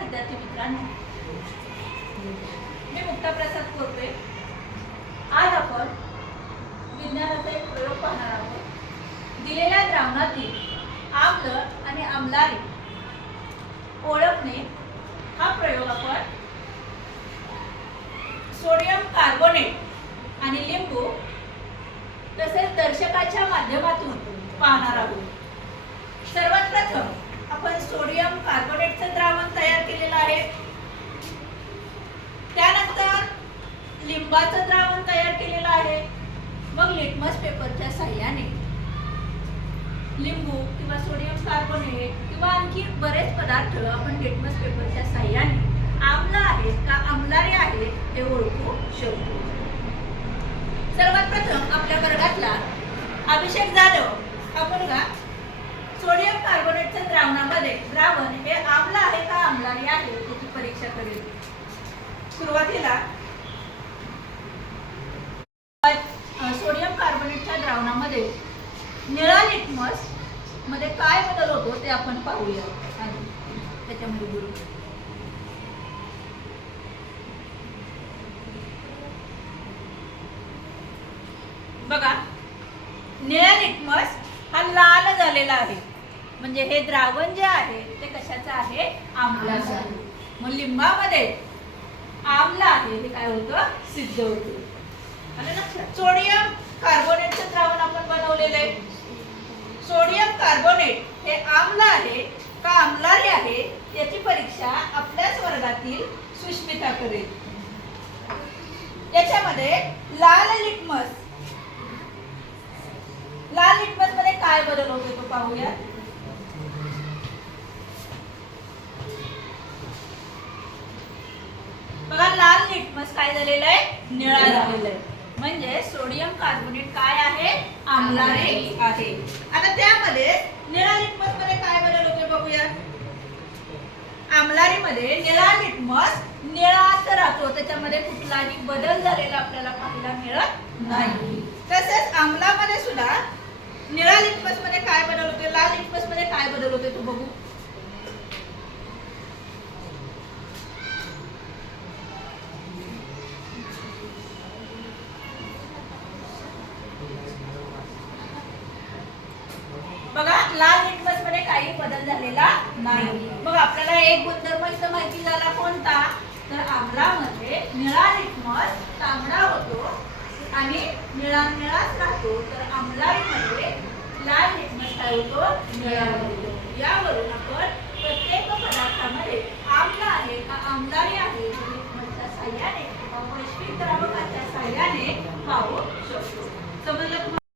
विद्यार्थी मित्रांनो, मी मुक्ता प्रसाद कोरपे। आज आपण विज्ञानाचा एक प्रयोग पाहणार आहोत। दिलेल्या द्रावणातील आम्ल आणि आम्लारी ओळखणे हा प्रयोग आपण सोडियम कार्बोनेट आणि लिंबू तसेच दर्शकाच्या माध्यमातून पाहणार आहोत। सर्वात प्रथम आपण सोडियम कार्बोनेटचं द्रावण तयार केलेलं आहे, त्यानंतर लिंबाचं द्रावण तयार केलेलं आहे, मग लिटमस पेपरच्या सहाय्याने लिंबू किंवा सोडियम कार्बोनेट किंवा आणखी बरेच पदार्थ आपण लिटमस पेपरच्या सहाय्याने आम्ल आहेत का आम्लारी आहेत हे ओळखू शकतो। सर्वात प्रथम आपल्या वर्गातला अभिषेक जाधव आपण का सोडियम कार्बोनेटच्या द्रावणामध्ये द्रावण हे आम्ल आहे का आम्लारी आहे याची परीक्षा करेल। सुरुवातीला सोडियम कार्बोनेटच्या द्रावणामध्ये निळा लिटमस मध्ये काय बदल होतो ते आपण पाहूया। त्याच्यामध्ये बोलू बघा, निळा लिटमस हा लाल झालेला आहे, म्हणजे हे द्रावण जे आहे ते कशाचं आहे, आम्लाचं आहे। मग लिंबामध्ये आम्ल आहे हे काय होतं, सिद्ध होतं। आलं लक्षात? सोडियम कार्बोनेटचं द्रावण आपण बनवलेलं आहे। सोडियम कार्बोनेट हे आम्ल आहे का आम्लारी आहे याची परीक्षा आपल्याच वर्गातील सुष्मिता करेल। याच्यामध्ये लाल लिटमस मध्ये काय बदल होतो तो पाहूया। बघा, लाल लिटमस काय झालेलं आहे, निळा झालेला आहे, म्हणजे सोडियम कार्बोनेट काय आहे, आम्लारी आहे। आता त्यामध्ये निळा लिटमस मध्ये काय बदल होते बघूया। आम्लारी मध्ये निळा लिटमस निळाच राहतो, त्याच्यामध्ये कुठलाही बदल झालेला आपल्याला पाहायला मिळत नाही। तसेच आम्लामध्ये सुद्धा निळा लिटमस मध्ये काय बदल होते, लाल लिटमस मध्ये काय बदल होते तो बघू। बघा, लाल लिटमस मध्ये काही बदल झालेला नाही। मग आपल्याला एक गुणधर्म इथं माहिती झाला कोणता, तर आम्लामध्ये निळा लिटमस तांबडा होतो आणि निळा निळाच राहतो, तर आम्लारीमध्ये लाल लिटमस काय होतो, निळा होतो। यावरून आपण प्रत्येक पदार्थामध्ये आम्ल आहे का आम्लारी आहे लिटमसच्या सहाय्याने किंवा वैश्विक द्रावकाच्या सहाय्याने पाहू शकतो। समजलं?